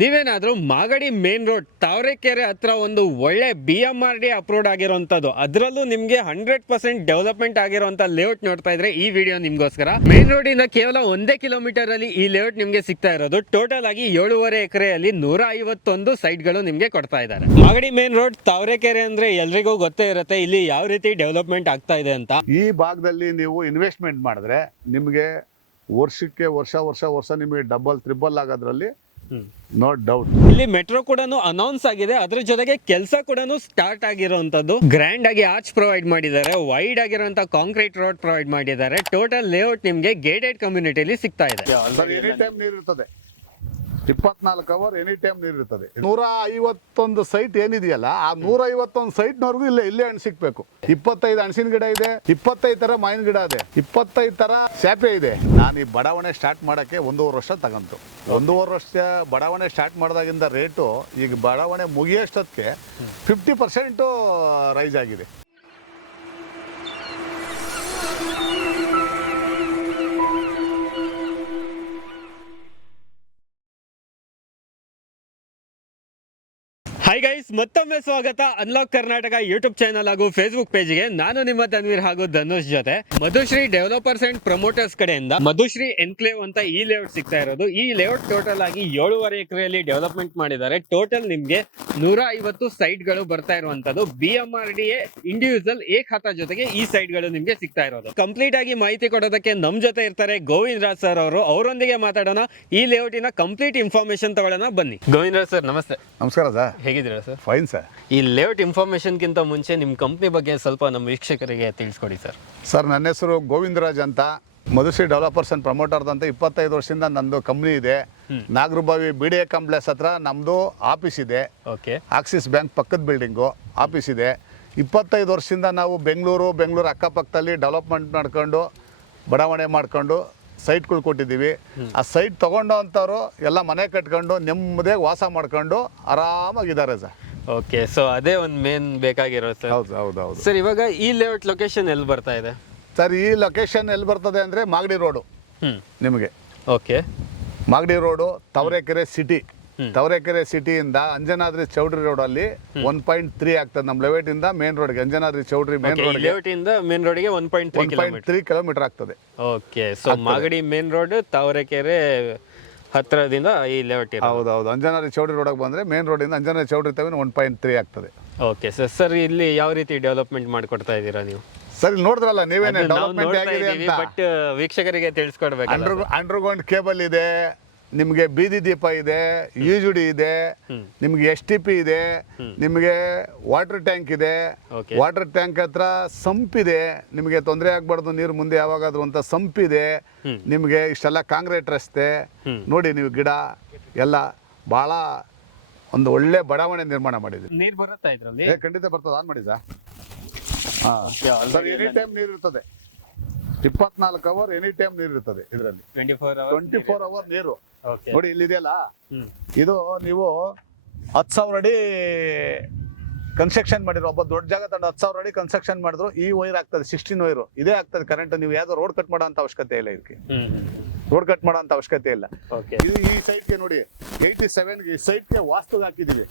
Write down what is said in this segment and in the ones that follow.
ನೀವೇನಾದ್ರೂ Magadi main road Tavarekere ಹತ್ರ ಒಂದು ಒಳ್ಳೆ BMRD ಅಪ್ರೂವ್ಡ್ ಆಗಿರುವಂತದ್ದು, ಅದರಲ್ಲೂ ನಿಮ್ಗೆ 100% ಡೆವಲಪ್ಮೆಂಟ್ ಆಗಿರುವಂತ ಲೇಔಟ್ ನೋಡ್ತಾ ಇದ್ರೆ ಈ ವಿಡಿಯೋ ನಿಮ್ಗೋಸ್ಕರ. ಮೇನ್ ರೋಡ್ ಇಂದ ಕೇವಲ 1 ಕಿಲೋಮೀಟರ್ ಅಲ್ಲಿ ಈ ಲೇಔಟ್ ನಿಮ್ಗೆ ಸಿಗ್ತಾ ಇರೋದು. ಟೋಟಲ್ ಆಗಿ 7.5 ಎಕರೆಯಲ್ಲಿ 151 ಸೈಟ್ಗಳು ನಿಮ್ಗೆ ಕೊಡ್ತಾ ಇದ್ದಾರೆ. ಮಾಗಡಿ ಮೇನ್ ರೋಡ್ ತಾವರೆಕೆರೆ ಅಂದ್ರೆ ಎಲ್ರಿಗೂ ಗೊತ್ತೇ ಇರುತ್ತೆ ಇಲ್ಲಿ ಯಾವ ರೀತಿ ಡೆವಲಪ್ಮೆಂಟ್ ಆಗ್ತಾ ಇದೆ ಅಂತ. ಈ ಭಾಗದಲ್ಲಿ ನೀವು ಇನ್ವೆಸ್ಟ್ಮೆಂಟ್ ಮಾಡಿದ್ರೆ ನಿಮಗೆ ವರ್ಷಕ್ಕೆ ವರ್ಷ ನಿಮಗೆ ಡಬಲ್ ಟ್ರಿಬಲ್ ಆಗೋದ್ರಲ್ಲಿ ನೋ ಡೌಟ್. ಇಲ್ಲಿ ಮೆಟ್ರೋ ಕೂಡ ಅನೌನ್ಸ್ ಆಗಿದೆ, ಅದ್ರ ಜೊತೆಗೆ ಕೆಲಸ ಕೂಡ ಸ್ಟಾರ್ಟ್ ಆಗಿರುವಂತದ್ದು. ಗ್ರ್ಯಾಂಡ್ ಆಗಿ ಆರ್ಚ್ ಪ್ರೊವೈಡ್ ಮಾಡಿದ್ದಾರೆ, ವೈಡ್ ಆಗಿರುವಂತ ಕಾಂಕ್ರೀಟ್ ರೋಡ್ ಪ್ರೊವೈಡ್ ಮಾಡಿದ್ದಾರೆ. ಟೋಟಲ್ ಲೇಔಟ್ ನಿಮ್ಗೆ ಗೇಟೆಡ್ ಕಮ್ಯುನಿಟಿಲಿ ಸಿಗ್ತಾ ಇದೆ. ಎನಿ ಟೈಮ್ ನೀರು ಇರ್ತದೆ, 24 ಅವರ್ ಎನಿ ಟೈಮ್ ನೀರು ಇರ್ತದೆ. 151 ಸೈಟ್ ಏನಿದೆಯಲ್ಲ, ಆ 151 ಸೈಟ್ನವರೆಗೂ ಇಲ್ಲೇ ಹಣ್ಣು ಸಿಕ್ಬೇಕು. 25 ಹಣಸಿನ ಗಿಡ ಇದೆ, 25 ತರ ಮಾವಿನ ಗಿಡ ಇದೆ, 25 ತರ ಸ್ಯಾಪೆ ಇದೆ. ನಾನು ಈ ಬಡಾವಣೆ ಸ್ಟಾರ್ಟ್ ಮಾಡಕ್ಕೆ 1.5 ವರ್ಷ ತಗಂತು. 1.5 ವರ್ಷ ಬಡಾವಣೆ ಸ್ಟಾರ್ಟ್ ಮಾಡಿದಾಗಿಂದ ರೇಟು ಈಗ ಬಡಾವಣೆ ಮುಗಿಯೋಷ್ಟಕ್ಕೆ 50% ರೈಸ್ ಆಗಿದೆ. ಹಾಯ್ ಗೈಸ್, ಮತ್ತೊಮ್ಮೆ ಸ್ವಾಗತ ಅನ್ಲಾಕ್ ಕರ್ನಾಟಕ ಯೂಟ್ಯೂಬ್ ಚಾನಲ್ ಹಾಗೂ ಫೇಸ್ಬುಕ್ ಪೇಜ್ಗೆ. ನಾನು ನಿಮ್ಮ ತನ್ವೀರ್ ಹಾಗೂ ಧನುಷ್ ಜೊತೆ. ಮಧುಶ್ರೀ ಡೆವಲಪರ್ಸ್ ಅಂಡ್ ಪ್ರಮೋಟರ್ಸ್ ಕಡೆಯಿಂದ ಮಧುಶ್ರೀ ಎನ್ಕ್ಲೇವ್ ಅಂತ ಈ ಲೇಔಟ್ ಸಿಗ್ತಾ ಇರೋದು. ಈ ಲೇಔಟ್ ಟೋಟಲ್ ಆಗಿ 7.5 ಎಕರೆಯಲ್ಲಿ ಡೆವಲಪ್ಮೆಂಟ್ ಮಾಡಿದ್ದಾರೆ. ಟೋಟಲ್ ನಿಮ್ಗೆ 150 ಸೈಟ್ ಗಳು ಬರ್ತಾ ಇರುವಂತದ್ದು. BMRDA ಇಂಡಿವಿಜುವಲ್ ಖಾತಾ ಜೊತೆಗೆ ಈ ಸೈಟ್ ಗಳು ನಿಮ್ಗೆ ಸಿಗ್ತಾ ಇರೋದು. ಕಂಪ್ಲೀಟ್ ಆಗಿ ಮಾಹಿತಿ ಕೊಡೋದಕ್ಕೆ ನಮ್ ಜೊತೆ ಇರ್ತಾರೆ ಗೋವಿಂದ್ ರಾಜ್ ಸರ್ ಅವರು. ಅವರೊಂದಿಗೆ ಮಾತಾಡೋಣ, ಈ ಲೇಔಟಿನ ಕಂಪ್ಲೀಟ್ ಇನ್ಫಾರ್ಮೇಶನ್ ತಗೊಳ್ಳೋಣ ಬನ್ನಿ. ಗೋವಿಂದ್ ರಾಜ್ ಸರ್ ನಮಸ್ತೆ. ನಮಸ್ಕಾರ ಸರ್, ಹೇಗಿದ್ದೀರಾ ಸರ್? Fine sir. ಈ ಲೇಔಟ್ ಇನ್ಫಾರ್ಮೇಶನ್ಗಿಂತ ಮುಂಚೆ ನಿಮ್ಮ ಕಂಪ್ನಿ ಬಗ್ಗೆ ಸ್ವಲ್ಪ ನಮ್ಮ ವೀಕ್ಷಕರಿಗೆ ತಿಳಿಸ್ಕೊಡಿ ಸರ್. ಸರ್, ನನ್ನ ಹೆಸರು ಗೋವಿಂದರಾಜ್ ಅಂತ. ಮಧುಶ್ರೀ ಡೆವಲಪರ್ಸ್ ಅಂಡ್ ಪ್ರಮೋಟರ್ಸ್ ಅಂತ 25 ವರ್ಷದಿಂದ ನಂದು ಕಂಪ್ನಿ ಇದೆ. ನಾಗರಬಾವಿ BDA ಕಾಂಪ್ಲೆಕ್ಸ್ ಹತ್ರ ನಮ್ಮದು ಆಫೀಸ್ ಇದೆ. ಓಕೆ. ಆಕ್ಸಿಸ್ ಬ್ಯಾಂಕ್ ಪಕ್ಕದ ಬಿಲ್ಡಿಂಗು ಆಫೀಸ್ ಇದೆ. 25 ವರ್ಷದಿಂದ ನಾವು ಬೆಂಗಳೂರು ಅಕ್ಕಪಕ್ಕದಲ್ಲಿ ಡೆವಲಪ್ಮೆಂಟ್ ಮಾಡ್ಕೊಂಡು ಬಡಾವಣೆ ಮಾಡ್ಕೊಂಡು ಸೈಟ್ಗಳು ಕೊಟ್ಟಿದ್ದೀವಿ. ಆ ಸೈಟ್ ತೊಗೊಂಡು ಅಂಥವ್ರು ಎಲ್ಲ ಮನೆ ಕಟ್ಕೊಂಡು ನೆಮ್ಮದಿಯಾಗಿ ವಾಸ ಮಾಡ್ಕೊಂಡು ಆರಾಮಾಗಿದ್ದಾರೆ ಸರ್. ಓಕೆ, ಸೊ ಅದೇ ಒಂದು ಮೇನ್ ಬೇಕಾಗಿರೋದು ಸರ್. ಹೌದು ಸರ್, ಇವಾಗ ಈ ಲೇಔಟ್ ಲೊಕೇಶನ್ ಎಲ್ಲಿ ಬರ್ತಾ ಇದೆ ಸರ್? ಈ ಲೊಕೇಶನ್ ಎಲ್ಲಿ ಬರ್ತದೆ ಅಂದರೆ ಮಾಗಡಿ ರೋಡು. ನಿಮಗೆ okay, Magadi road Tavarekere city. Tavarekere ಸಿಟಿಯಿಂದ ಅಂಜನಾದ್ರಿ ಚೌಡ್ರಿ ರೋಡಲ್ಲಿ 1.3 ಆಗ್ತದೆ. ನಮ್ಮ ಲೇಔಟ್ ಇಂದ ಮೇನ್ ರೋಡ್ಗೆ, Anjanadri Chowdri main road layout ಇಂದ ಮೇನ್ ರೋಡ್ಗೆ 1.3 ಕಿಲೋಮೀಟರ್ ಆಗ್ತದೆ. Okay, so Magadi main road Tavarekere ಹತ್ರದಿಂದ ಈ ಲೇಔಟ್. ಹೌದು, ಅಂಜನಾದ್ರಿ ಚೌಡ್ರಿ ರೋಡಕ್ಕೆ ಬಂದ್ರೆ ಮೇನ್ ರೋಡ್ ಇಂದ ಅಂಜನಾದ್ರಿ ಚೌಡ್ರಿ ತಗೊಂಡು 1.3 ಆಗ್ತದೆ. ಓಕೆ ಸರ್, ಇಲ್ಲಿ ಯಾವ ರೀತಿ ಡೆವಲಪ್ಮೆಂಟ್ ಮಾಡ್ಕೊಡ್ತಾ ಇದ್ದೀರಾ ನೀವು? ಸರ್, ಇಲ್ಲಿ ನೋಡಿದ್ರಲ್ಲ ನೀವೇನೇ ಡೆವಲಪ್ಮೆಂಟ್ ಆಗಿದೆ ಅಂತ. ಬಟ್ ವೀಕ್ಷಕರಿಗೆ ತಿಳಿಸ್ಕೊಡ್ಬೇಕು. ಅಂಡರ್ಗ್ರೌಂಡ್ ಕೇಬಲ್ ಇದೆ, ನಿಮಗೆ ಬೀದಿ ದೀಪ ಇದೆ, UGD ಇದೆ, ನಿಮ್ಗೆ STP ಇದೆ, ನಿಮಗೆ ವಾಟರ್ ಟ್ಯಾಂಕ್ ಇದೆ. ವಾಟರ್ ಟ್ಯಾಂಕ್ ಹತ್ರ ಸಂಪ್ ಇದೆ, ನಿಮಗೆ ತೊಂದರೆ ಆಗ್ಬಾರ್ದು ನೀರು ಮುಂದೆ ಯಾವಾಗಾದ್ರೂ ಅಂತ ಸಂಪ್ ಇದೆ. ನಿಮಗೆ ಇಷ್ಟೆಲ್ಲ ಕಾಂಕ್ರೀಟ್ ರಸ್ತೆ ನೋಡಿ, ನೀವು ಗಿಡ ಎಲ್ಲ ಬಹಳ ಒಂದು ಒಳ್ಳೆ ಬಡಾವಣೆ ನಿರ್ಮಾಣ ಮಾಡಿದ್ವಿ. ನೀರು ಬರುತ್ತಾ ಇದ್ರಲ್ಲಿ? ಖಂಡಿತ ಬರ್ತದೆ. ಆನ್ ಮಾಡಿ ಸರ್. ಎನಿ ಟೈಮ್ ನೀರು ಇರ್ತದೆ, 24 ಅವರ್ ಎನಿ ಟೈಮ್ ನೀರು ಇರ್ತದೆ ಇದರಲ್ಲಿ. 24 ಅವರ್ ನೀರು ನೋಡಿ. ಇಲ್ಲಿದೆಯಲ್ಲ, ಇದು ನೀವು 10,000 ಅಡಿ ಕನ್ಸ್ಟ್ರಕ್ಷನ್ ಮಾಡಿರೋ ಒಬ್ಬ ದೊಡ್ಡ ಜಾಗ ತಗೊಂಡು 10,000 ಅಡಿ ಕನ್ಸ್ಟ್ರಕ್ಷನ್ ಮಾಡಿದ್ರು ಈ ವೈರ್ ಆಗ್ತದೆ, 16 ವೈರು ಇದೇ ಆಗ್ತದೆ ಕರೆಂಟ್. ನೀವು ಯಾವ್ದೋ ರೋಡ್ ಕಟ್ ಮಾಡೋ ಅಂತ ಅವಶ್ಯಕತೆ ಇಲ್ಲ, ಇದಕ್ಕೆ ರೋಡ್ ಕಟ್ ಮಾಡೋ ಅಂತ ಅವಶ್ಯಕತೆ ಇಲ್ಲ. ಇದು ಈ ಸೈಟ್ಗೆ ನೋಡಿ 87 ಸೈಟ್ಗೆ ವಾಸ್ತುಗೆ ಹಾಕಿದೀವಿ.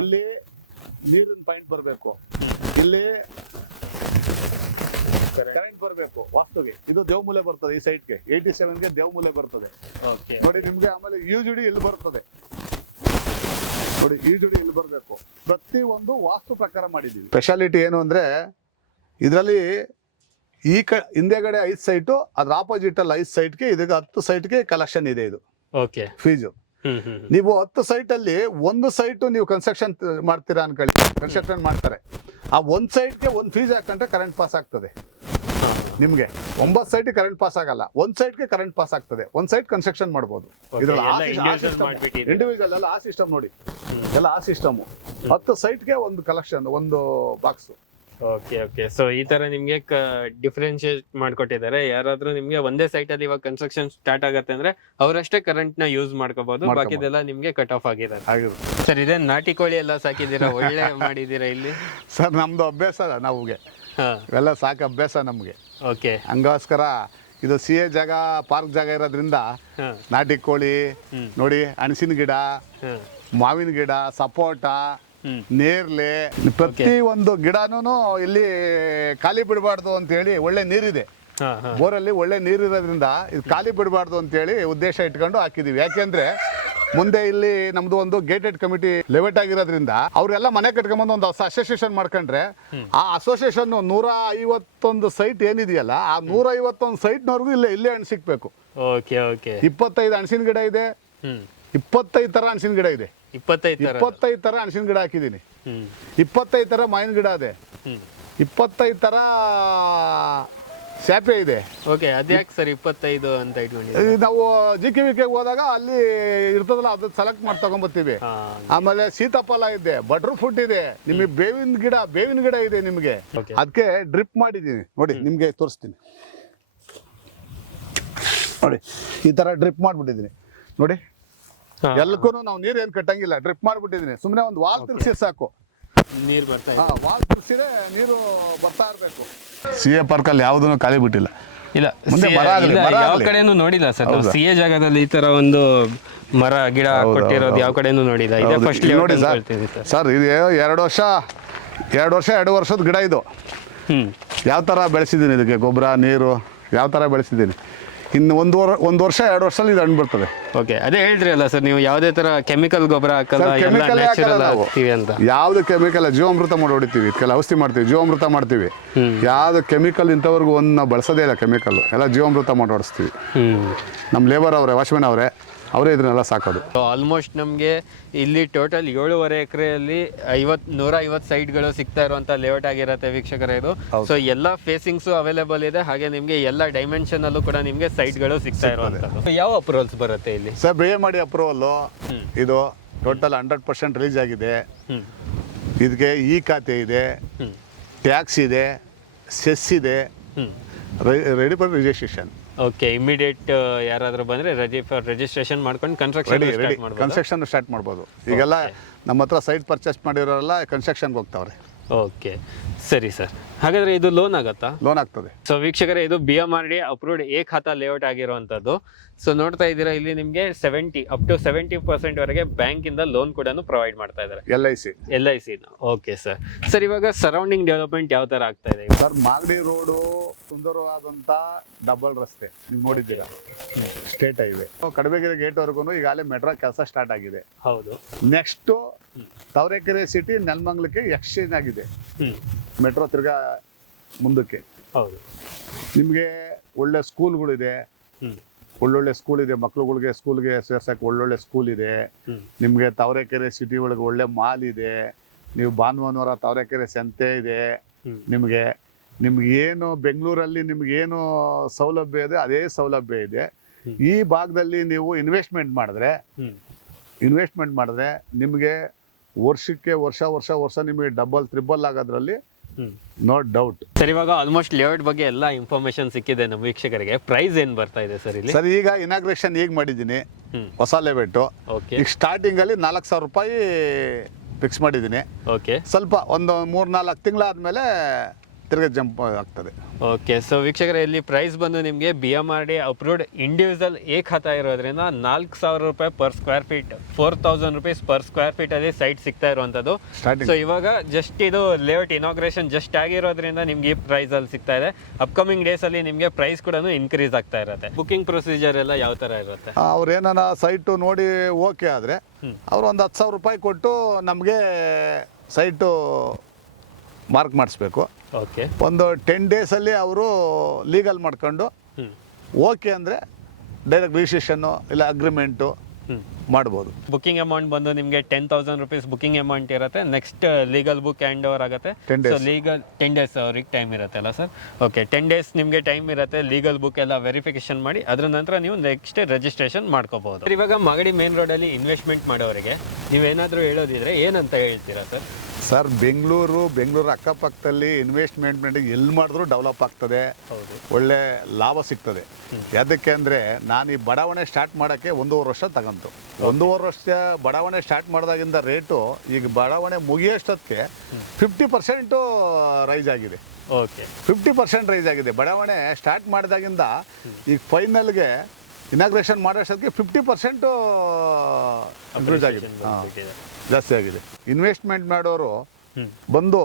ಇಲ್ಲಿ ನೀರಿನ ಪಾಯಿಂಟ್ ಬರಬೇಕು, ಇಲ್ಲಿ ಕರೆಂಟ್ ಬರಬೇಕು ವಾಸ್ತುಗೆ. ಇದು ದೇವಮೂಲೆ ಬರ್ತದೆ ಈ ಸೈಟ್ಗೆ. 87ಗೆ ದೇವಮೂಲೆ ಬರ್ತದೆ ನೋಡಿ ನಿಮ್ಗೆ. ಆಮೇಲೆ UGD ಇಲ್ಲಿ ಬರ್ತದೆ ನೋಡಿ, UGD ಇಲ್ಲಿ ಬರಬೇಕು. ಪ್ರತಿ ಒಂದು ವಾಸ್ತು ಪ್ರಕಾರ ಮಾಡಿದೀವಿ. ಸ್ಪೆಷಾಲಿಟಿ ಏನು ಅಂದ್ರೆ ಇದರಲ್ಲಿ ಹಿಂದೆಗಡೆ 5 ಸೈಟು, ಅದ್ರ ಆಪೋಸಿಟ್ ಅಲ್ಲಿ 5 ಸೈಟ್ಗೆ, ಇದಕ್ಕೆ 10 ಸೈಟ್ಗೆ ಕಲೆಕ್ಷನ್ ಇದೆ. ಇದು ಫೀಸು. ನೀವು 10 ಸೈಟ್ ಅಲ್ಲಿ ಒಂದು ಸೈಟ್ ನೀವು ಕನ್ಸ್ಟ್ರಕ್ಷನ್ ಮಾಡ್ತೀರಾ ಅನ್ಕೊಳ್ಳಿ, ಕನ್ಸ್ಟ್ರಕ್ಷನ್ ಮಾಡ್ತಾರೆ. ಆ ಒಂದು ಸೈಟ್ಗೆ ಒಂದು ಫೀಸ್ ಹಾಕೊಂಡ್ರೆ ಕರೆಂಟ್ ಪಾಸ್ ಆಗ್ತದೆ ನಿಮ್ಗೆ. 9 ಸೈಟ್ ಕರೆಂಟ್ ಪಾಸ್ ಆಗಲ್ಲ, ಒಂದು ಸೈಟ್ಗೆ ಕರೆಂಟ್ ಪಾಸ್ ಆಗ್ತದೆ. ಒಂದು ಸೈಟ್ ಕನ್ಸ್ಟ್ರಕ್ಷನ್ ಮಾಡ್ಬೋದು. ಇಂಡಿವಿಜುವಲ್ ಎಲ್ಲ ಆ ಸಿಸ್ಟಮ್ ನೋಡಿ, ಎಲ್ಲ ಆ ಸಿಸ್ಟಮ್. 10 ಸೈಟ್ಗೆ ಒಂದು ಕಲೆಕ್ಷನ್, ಒಂದು ಬಾಕ್ಸ್. ಓಕೆ, ಸೊ ಈ ತರ ನಿಮ್ಗೆ ಡಿಫ್ರೆನ್ಶಿಯೇಟ್ ಮಾಡ್ಕೊಟ್ಟಿದ್ದಾರೆ. ಯಾರಾದ್ರೂ ನಿಮ್ಗೆ ಒಂದೇ ಸೈಟ್ ಅಲ್ಲಿ ಇವಾಗ ಕನ್ಸ್ಟ್ರಕ್ಷನ್ ಸ್ಟಾರ್ಟ್ ಆಗತ್ತೆ ಅಂದ್ರೆ ಅವರಷ್ಟೇ ಕರೆಂಟ್ ನ ಯೂಸ್ ಮಾಡ್ಕೋಬಹುದು, ಬಾಕಿದೆಲ್ಲ ನಿಮ್ಗೆ ಕಟ್ ಆಫ್ ಆಗಿದೆ. ಸರ್, ಇದೇ ನಾಟಿ ಕೋಳಿ ಎಲ್ಲ ಸಾಕಿದ್ದೀರಾ, ಒಳ್ಳೆ ಮಾಡಿದೀರಾ ಇಲ್ಲಿ? ಸರ್, ನಮ್ದು ಅಭ್ಯಾಸ, ನಮಗೆ ಎಲ್ಲ ಸಾಕು ಅಭ್ಯಾಸ ನಮ್ಗೆ. ಓಕೆ, ಹಂಗೋಸ್ಕರ ಇದು ಸಿ ಎ ಜಾಗ, ಪಾರ್ಕ್ ಜಾಗ ಇರೋದ್ರಿಂದ ಹಾ. ನಾಟಿ ಕೋಳಿ ನೋಡಿ, ಹಣಸಿನ ಗಿಡ, ಹಾ. ಮಾವಿನ ಗಿಡ, ಸಪೋಟ, ಹ್ಮ್. ನೇರ್ಲೆ, ಪ್ರತಿ ಒಂದು ಗಿಡನೂ ಇಲ್ಲಿ ಖಾಲಿ ಬಿಡಬಾರ್ದು ಅಂತೇಳಿ ಒಳ್ಳೆ ನೀರಿದೆ. ಹಾ, ಹಾ. ಬೋರಲ್ಲಿ ಒಳ್ಳೆ ನೀರಿರೋದ್ರಿಂದ ಇದು ಖಾಲಿ ಬಿಡಬಾರ್ದು ಅಂತೇಳಿ ಉದ್ದೇಶ ಇಟ್ಕೊಂಡು ಹಾಕಿದೀವಿ. ಯಾಕೆಂದ್ರೆ ಮುಂದೆ ಇಲ್ಲಿ ನಮ್ದು ಒಂದು ಗೇಟೆಡ್ ಕಮಿಟಿ ಲೆವೆಟ್ ಆಗಿರೋದ್ರಿಂದ ಅವರೆಲ್ಲ ಮನೆ ಕಟ್ಕೊಂಬಂದು ಒಂದು ಅಸೋಸಿಯೇಷನ್ ಮಾಡ್ಕೊಂಡ್ರೆ ಆ ಅಸೋಸಿಯೇಷನ್ 151 ಸೈಟ್ ಏನಿದೆಯಲ್ಲ, ಆ 151 ಸೈಟ್ನವ್ರಿಗೂ ಇಲ್ಲೇ ಹಣ್ಣು ಸಿಕ್ಬೇಕು. Okay okay. 25 ಹಣಸಿನ ಗಿಡ ಇದೆ, ಹ್ಮ್. 25 ತರ ಹಣಸಿನ ಗಿಡ ಇದೆ, 25 ತರ ಹಣಸಿನ ಗಿಡ ಹಾಕಿದ್ದೀನಿ, ಹ್ಮ್. 25 ತರ ಮಾವಿನ ಗಿಡ ಇದೆ, ಹ್ಮ್. 25 ತರ ಸ್ಯಾಪೆ ಇದೆ. ಓಕೆ, ಅದ್ಯಾಕೆ ಸರ್ 25 ಅಂತ ಇಟ್ಕೊಂಡಿದ್ದೀರಾ? ಇದು ನಾವು GKVK ಹೋದಾಗ ಅಲ್ಲಿ ಇರ್ತದಲ್ಲ, ಅದು ಸೆಲೆಕ್ಟ್ ಮಾಡಿ ತಗೊಂಡ್ಬರ್ತೀವಿ. ಹಾ. ಆಮೇಲೆ ಸೀತಾಫಲ ಇದೆ, ಬಟರ್ ಫ್ರೂಟ್ ಇದೆ, ನಿಮಗೆ ಬೇವಿನ ಗಿಡ ಇದೆ ನಿಮಗೆ. Okay. ಅದಕ್ಕೆ ಡ್ರಿಪ್ ಮಾಡಿದ್ದೀನಿ ನೋಡಿ, ನಿಮಗೆ ತೋರಿಸ್ತೀನಿ ನೋಡಿ. ಈ ತರ ಡ್ರಿಪ್ ಮಾಡ್ಬಿಟ್ಟಿದ್ದೀನಿ ನೋಡಿ. ಹಾ. ಎಲ್ಲಕ್ಕೂ ನಾವು ನೀರು ಏನು ಕಟ್ಟಂಗಿಲ್ಲ, ಡ್ರಿಪ್ ಮಾಡ್ಬಿಟ್ಟಿದ್ದೀನಿ. ಸುಮ್ಮನೆ ಒಂದು ವಾಲ್ ತಿರ್ಸಿ ಸಾಕು. ನೀರ್ ಬರ್ತಾ ಇದೆ. ವಾಲ್ ತಿರ್ಸಿದ್ರೆ ನೀರು ಬರ್ತಾ ಇರಬೇಕು. ಸಿ ಎ ಪಾರ್ಕಲ್ಲಿ ಯಾವುದನ್ನು ಖಾಲಿ ಬಿಟ್ಟಿಲ್ಲ. ಇಲ್ಲ, ಮುಂದೆ ಮರ ಆಗ್ಲಿ, ಇಲ್ಲ, ಮರ ಯಾವ ಆಗ್ಲಿ. ಕಡೆನೂ ನೋಡಿಲ್ಲ ಸರ್. ನಾವು ಸಿ ಎ ಜಾಗದಲ್ಲಿ ಈ ತರ ಒಂದು ಮರ ಗಿಡ ಕೊಟ್ಟಿರೋದು ಯಾವ ಕಡೆನೂ ನೋಡಿಲ್ಲ. ಇದೇ ಹೌದು. ಫಸ್ಟ್ ಇಲ್ಲಿ ನೋಡಿ ಸರ್. ಸರ್, ಇದು 2 ವರ್ಷದ ಗಿಡ ಇದು. ಹ್ಮ್. ಯಾವ ಥರ ಬೆಳೆಸಿದ್ದೀನಿ, ಇದಕ್ಕೆ ಗೊಬ್ಬರ ನೀರು ಯಾವ ಥರ ಬೆಳೆಸಿದ್ದೀನಿ. ಇನ್ನು ಒಂದು ವರ್ಷ 2 ವರ್ಷದಲ್ಲಿ ಇದು ಹಣ್ಣು ಬರ್ತದೆ. ಓಕೆ, ಅದೇ ಹೇಳ್ರಿ ಅಲ್ಲ ಸರ್, ನೀವು ಯಾವುದೇ ತರ ಕೆಮಿಕಲ್ ಗೊಬ್ಬರ ಹಾಕಲ್ಲ, ಸರ್, ಎಲ್ಲ chemical ಏ ಹಾಕಲ್ಲ ನ್ಯಾಚುರಲ್ ನಾವು. ಹಾಕ್ತೀವಿ ಅಂತ. ಯಾವ್ದು ಕೆಮಿಕಲ್, ಜೀವಾಮೃತ ಮಾಡಿ ಹೊಡಿತೀವಿ, ಇದಕ್ಕೆಲ್ಲ ಔಷಧಿ ಮಾಡ್ತೀವಿ, ಜೀವಾಮೃತ ಮಾಡ್ತೀವಿ. ಯಾವ್ದು ಕೆಮಿಕಲ್ ಇಂಥವ್ರಿಗೂ ಒಂದು ನಾವು ಬಳಸೋದೇ ಇಲ್ಲ. ಕೆಮಿಕಲ್ ಎಲ್ಲ ಜೀವಾಮೃತ ಮಾಡಿ ಹೊಡಿಸ್ತೀವಿ. ನಮ್ಮ ಲೇಬರ್ ಅವರೇ, ವಾಚ್ಮೆನ್ ಅವರೇ ಇದನ್ನೆಲ್ಲ ಸಾಕೋದು. ಆಲ್ಮೋಸ್ಟ್ ನಮಗೆ ಇಲ್ಲಿ ಟೋಟಲ್ 7.5 ಎಕರೆಯಲ್ಲಿ 150 ಸೈಟ್ಗಳು ಸಿಗ್ತಾ ಇರುವಂತ ಲೇಔಟ್ ಆಗಿರುತ್ತೆ ವೀಕ್ಷಕರೇ ಇದು. ಸೊ ಎಲ್ಲ ಫೇಸಿಂಗ್ಸ್ ಅವೈಲೇಬಲ್ ಇದೆ, ಹಾಗೆ ನಿಮಗೆ ಎಲ್ಲ ಡೈಮೆನ್ಷನ್ ಅಲ್ಲೂ ಕೂಡ ನಿಮಗೆ ಸೈಟ್ಗಳು ಸಿಗ್ತಾ ಇರುವಂತದ್ದು. ಯಾವ ಅಪ್ರೂವಲ್ಸ್ ಬರುತ್ತೆ ಇಲ್ಲಿ ಸರ್? BMRD ಅಪ್ರೂವಲ್ ಇದು ಟೋಟಲ್ 100% ರಿಲೀಸ್ ಆಗಿದೆ. ಇದಕ್ಕೆ ಖಾತೆ ಇದೆ, ಟ್ಯಾಕ್ಸ್ ಇದೆ, ಸೆಸ್ ಇದೆ, ready for registration. Okay, immediate ಯಾರಾದ್ರೂ ಬಂದ್ರೆ ರಿಜಿಸ್ಟ್ರೇಷನ್ ಮಾಡ್ಕೊಂಡು ಕನ್ಸ್ಟ್ರಕ್ಷನ್ ಸ್ಟಾರ್ಟ್ ಮಾಡ್ಬೋದು. ಈಗೆಲ್ಲ ನಮ್ಮ ಹತ್ರ ಸೈಟ್ ಪರ್ಚೇಸ್ ಮಾಡಿರೋರೆಲ್ಲ ಕನ್ಸ್ಟ್ರಕ್ಷನ್ಗೆ ಹೋಗ್ತಾವ್ರೆ. ಓಕೆ, ಸರಿ ಸರ್. ಹಾಗಾದ್ರೆ ಇದು ಲೋನ್ ಆಗತ್ತಾ? ಲೋನ್ ಆಗ್ತದೆ. ಸೊ ವೀಕ್ಷಕರೇ, ಇದು BMRD ಅಪ್ರೂವ್ಡ್ ಖಾತಾ ಲೇಔಟ್ ಆಗಿರುವಂತದ್ದು. ಸೊ ನೋಡ್ತಾ ಇದ್ದೀರಾ, ಇಲ್ಲಿ ನಿಮಗೆ ಅಪ್ ಟು 70% ವರೆಗೆ ಬ್ಯಾಂಕ್ ಇಂದ ಲೋನ್ ಕೂಡ ಪ್ರೊವೈಡ್ ಮಾಡ್ತಾ ಇದ್ದಾರೆ. LIC. Okay sir. ಸರ್, ಇವಾಗ ಸರೌಂಡಿಂಗ್ ಡೆವಲಪ್ಮೆಂಟ್ ಯಾವ ತರ ಆಗ್ತಾ ಇದೆ ಸರ್? ಮಾಗಡಿ ರೋಡು ಸುಂದರವಾದಂತ ಡಬಲ್ ರಸ್ತೆ ನೀವು ನೋಡಿದ್ದೀರಾ, ಸ್ಟೇಟ್ ಹೈವೇ. ಕಡಬೇಗೆರೆ ಗೇಟ್ ವರೆಗೂ ಈಗಾಗಲೇ ಮೆಟ್ರೋ ಕೆಲಸ ಸ್ಟಾರ್ಟ್ ಆಗಿದೆ. ಹೌದು. ನೆಕ್ಸ್ಟ್ ತಾವರೆಕೆರೆ ಸಿಟಿ ನೆಲಮಂಗಲಕ್ಕೆ ಎಕ್ಸ್ಚೇಂಜ್ ಆಗಿದೆ ಮೆಟ್ರೋ, ತಿರ್ಗಾ ಮುಂದಕ್ಕೆ. ಹೌದು. ನಿಮಗೆ ಒಳ್ಳೆ ಸ್ಕೂಲ್ಗಳಿದೆ, ಒಳ್ಳೊಳ್ಳೆ ಸ್ಕೂಲ್ ಇದೆ, ಮಕ್ಳುಗಳಿಗೆ ಸ್ಕೂಲ್ಗೆ ಸೇರ್ಸಕ್ಕೆ ಒಳ್ಳೊಳ್ಳೆ ಸ್ಕೂಲ್ ಇದೆ. ನಿಮಗೆ ತಾವರೆಕೆರೆ ಸಿಟಿ ಒಳಗೆ ಒಳ್ಳೆ ಮಾಲ್ ಇದೆ. ನೀವು ಭಾನುವಾರ ತಾವರೆಕೆರೆ ಸಂತೆ ಇದೆ. ನಿಮಗೆ ಏನು ಬೆಂಗಳೂರಲ್ಲಿ ನಿಮ್ಗೇನು ಸೌಲಭ್ಯ ಇದೆ ಅದೇ ಸೌಲಭ್ಯ ಇದೆ. ಈ ಭಾಗದಲ್ಲಿ ನೀವು ಇನ್ವೆಸ್ಟ್ಮೆಂಟ್ ಮಾಡಿದ್ರೆ ನಿಮಗೆ ವರ್ಷಕ್ಕೆ ವರ್ಷ ನಿಮಗೆ ಡಬಲ್ ತ್ರಿಬಲ್ ಆಗೋದ್ರಲ್ಲಿ ನೋ ಡೌಟ್. ಸರ್, ಇವಾಗ ಆಲ್ಮೋಸ್ಟ್ ಲೇಔಟ್ ಬಗ್ಗೆ ಎಲ್ಲ ಇನ್ಫಾರ್ಮೇಶನ್ ಸಿಕ್ಕಿದೆ ನಮ್ಮ ವೀಕ್ಷಕರಿಗೆ. ಪ್ರೈಸ್ ಏನ್ ಬರ್ತಾ ಇದೆ ಸರ್ ಇಲ್ಲಿ? ಸರ್, ಈಗ ಇನಾಗ್ರೇಷನ್ ಈಗ ಮಾಡಿದ್ದೀನಿ, ಹೊಸ ಲೆವೆಟ್. ಈಗ ಸ್ಟಾರ್ಟಿಂಗ್ ಅಲ್ಲಿ 4,000 ರೂಪಾಯಿ ಫಿಕ್ಸ್ ಮಾಡಿದ್ದೀನಿ. ಓಕೆ. ಸ್ವಲ್ಪ ಒಂದು 3-4 ತಿಂಗಳಾದ್ಮೇಲೆ ತಿರ್ಗಿ ಜಂಪ್ ಆಗ್ತದೆ. ಓಕೆ. ಸೊ ವೀಕ್ಷಕರೇ, ಇಲ್ಲಿ ಪ್ರೈಸ್ ಬಂದು ನಿಮಗೆ BMRD ಅಪ್ರೂವ್ಡ್ ಇಂಡಿವಿಜುವಲ್ ಖಾತಾ ಇರೋದ್ರಿಂದ 4,000 ರೂಪಾಯಿ per square feet, 4,000 rupees per square feet ಅಲ್ಲಿ ಸೈಟ್ ಸಿಗ್ತಾ ಇರುವಂತದ್ದು. ಸೊ ಇವಾಗ ಜಸ್ಟ್ ಇದು ಲೇಔಟ್ ಇನಾಗ್ರೇಷನ್ ಜಸ್ಟ್ ಆಗಿರೋದ್ರಿಂದ ನಿಮ್ಗೆ ಈ ಪ್ರೈಸ್ ಅಲ್ಲಿ ಸಿಗ್ತಾ ಇದೆ. ಅಪ್ಕಮಿಂಗ್ ಡೇಸ್ ಅಲ್ಲಿ ನಿಮಗೆ ಪ್ರೈಸ್ ಕೂಡ ಇನ್ಕ್ರೀಸ್ ಆಗ್ತಾ ಇರುತ್ತೆ. ಬುಕಿಂಗ್ ಪ್ರೊಸೀಜರ್ ಎಲ್ಲ ಯಾವ ತರ ಇರುತ್ತೆ? ಅವ್ರು ಏನಾನ ಸೈಟು ನೋಡಿ ಓಕೆ ಆದರೆ ಅವ್ರು ಒಂದು 10,000 ರೂಪಾಯಿ ಕೊಟ್ಟು ನಮಗೆ ಸೈಟು ಮಾರ್ಕ್ ಮಾಡಿಸ್ಬೇಕು. ಓಕೆ. ಒಂದು 10 ಡೇಸಲ್ಲಿ ಅವರು ಲೀಗಲ್ ಮಾಡ್ಕೊಂಡು ಓಕೆ ಅಂದರೆ ಡೈರೆಕ್ಟ್ ರಿಜಿಸ್ಟ್ರೇಷನ್ನು ಇಲ್ಲ ಅಗ್ರಿಮೆಂಟು ಮಾಡ್ಬೋದು. ಬುಕಿಂಗ್ ಅಮೌಂಟ್ ಬಂದು ನಿಮಗೆ 10,000 ರುಪೀಸ್ ಬುಕಿಂಗ್ ಅಮೌಂಟ್ ಇರುತ್ತೆ. Next legal book hand over ಆಗುತ್ತೆ. 10 days. ಸೊ ಲೀಗಲ್ 10 ಡೇಸ್ ಅವ್ರಿಗೆ ಟೈಮ್ ಇರುತ್ತೆ ಅಲ್ಲ ಸರ್? ಓಕೆ, 10 ಡೇಸ್ ನಿಮಗೆ ಟೈಮ್ ಇರುತ್ತೆ. ಲೀಗಲ್ ಬುಕ್ ಎಲ್ಲ ವೆರಿಫಿಕೇಶನ್ ಮಾಡಿ ಅದ್ರ ನಂತರ ನೀವು ನೆಕ್ಸ್ಟ್ ರಿಜಿಸ್ಟ್ರೇಷನ್ ಮಾಡ್ಕೋಬಹುದು. ಇವಾಗ ಮಾಗಡಿ ಮೇನ್ ರೋಡಲ್ಲಿ ಇನ್ವೆಸ್ಟ್ಮೆಂಟ್ ಮಾಡೋರಿಗೆ ನೀವೇನಾದರೂ ಹೇಳೋದಿದ್ರೆ ಏನಂತ ಹೇಳ್ತೀರಾ ಸರ್? ಸರ್ ಬೆಂಗಳೂರು ಅಕ್ಕಪಕ್ಕದಲ್ಲಿ ಇನ್ವೆಸ್ಟ್ಮೆಂಟ್ ಎಲ್ಲಿ ಮಾಡಿದ್ರು ಡೆವಲಪ್ ಆಗ್ತದೆ, ಹೌದು. ಒಳ್ಳೆ ಲಾಭ ಸಿಗ್ತದೆ. ಯಾದಕ್ಕೆ ಅಂದರೆ ನಾನು ಈ ಬಡಾವಣೆ ಸ್ಟಾರ್ಟ್ ಮಾಡೋಕ್ಕೆ 1.5 ವರ್ಷ ತಗೊಂತು. 1.5 ವರ್ಷ ಬಡಾವಣೆ ಸ್ಟಾರ್ಟ್ ಮಾಡಿದಾಗಿಂದ ರೇಟು ಈಗ ಬಡಾವಣೆ ಮುಗಿಯೋಷ್ಟೊತ್ತಿಗೆ 50% ರೈಸ್ ಆಗಿದೆ. ಓಕೆ. 50% ರೈಸ್ ಆಗಿದೆ. ಬಡಾವಣೆ ಸ್ಟಾರ್ಟ್ ಮಾಡಿದಾಗಿಂದ ಈಗ ಫೈನಲ್ಗೆ ಇನಾಗ್ರೇಷನ್ ಮಾಡೋಷ್ಟೊತ್ತಿಗೆ 50% ಇಂಕ್ರೀಸ್ ಆಗಿದೆ. ಜಾಸ್ತಿ ಆಗಿದೆ. ಇನ್ವೆಸ್ಟ್ಮೆಂಟ್ ಮಾಡೋರು ಬಂದು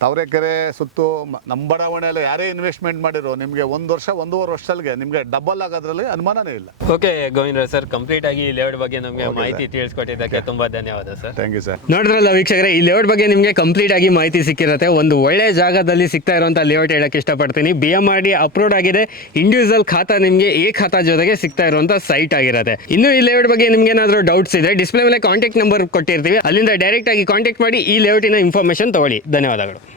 ತಾವರೆಕೆರೆ ಸುತ್ತು ನಮ್ಮ ಬಡಾವಣೆಯಲ್ಲಿ ಯಾರೇ ಇನ್ವೆಸ್ಟ್ಮೆಂಟ್ ಮಾಡಿರೋ ನಿಮಗೆ 1 ವರ್ಷ 1.5 ವರ್ಷದಲ್ಲಿಗೆ ನಿಮಗೆ ಡಬಲ್ ಆಗೋದ್ರಲ್ಲಿ ಅನುಮಾನನೇ ಇಲ್ಲ. ಓಕೆ ಗೋವಿಂದ್ರ ಸರ್, ಕಂಪ್ಲೀಟ್ ಆಗಿ ಈ ಲೇಔಟ್ ಬಗ್ಗೆ ನಮಗೆ ಮಾಹಿತಿ ತಿಳಿಸ್ಕೊಟ್ಟಿದ್ದಕ್ಕೆ ತುಂಬಾ ಧನ್ಯವಾದ ಸರ್. Thank you sir. ನೋಡಿದ್ರಲ್ಲ ವೀಕ್ಷಕರೇ, ಈ ಲೇಔಟ್ ಬಗ್ಗೆ ನಿಮಗೆ ಕಂಪ್ಲೀಟ್ ಆಗಿ ಮಾಹಿತಿ ಸಿಕ್ಕಿರುತ್ತೆ. ಒಂದು ಒಳ್ಳೆ ಜಾಗದಲ್ಲಿ ಸಿಗ್ತಾ ಇರುವಂಥ ಲೇಔಟ್ ಹೇಳಕ್ಕೆ ಇಷ್ಟಪಡ್ತೀನಿ. BMRD ಅಪ್ರೂವ್ಡ್ ಆಗಿದೆ. ಇಂಡಿವಿಜುವಲ್ ಖಾತಾ ನಿಮಗೆ ಖಾತಾ ಜೊತೆಗೆ ಸಿಗ್ತಾ ಇರುವಂಥ ಸೈಟ್ ಆಗಿರುತ್ತೆ. ಇನ್ನು ಈ ಲೇಔಟ್ ಬಗ್ಗೆ ನಿಮ್ಗೆ ಏನಾದರೂ ಡೌಟ್ಸ್ ಇದೆ, ಡಿಸ್ಪ್ಲೇ ಮೇಲೆ ಕಾಂಟ್ಯಾಕ್ಟ್ ನಂಬರ್ ಕೊಟ್ಟಿರ್ತೀವಿ, ಅಲ್ಲಿಂದ ಡೈರೆಕ್ಟ್ ಆಗಿ ಕಾಂಟ್ಯಾಕ್ಟ್ ಮಾಡಿ ಈ ಲೇಔಟಿನ ಇನ್ಫಾರ್ಮೇಶನ್ ತಗೊಳ್ಳಿ. ಧನ್ಯವಾದಗಳು.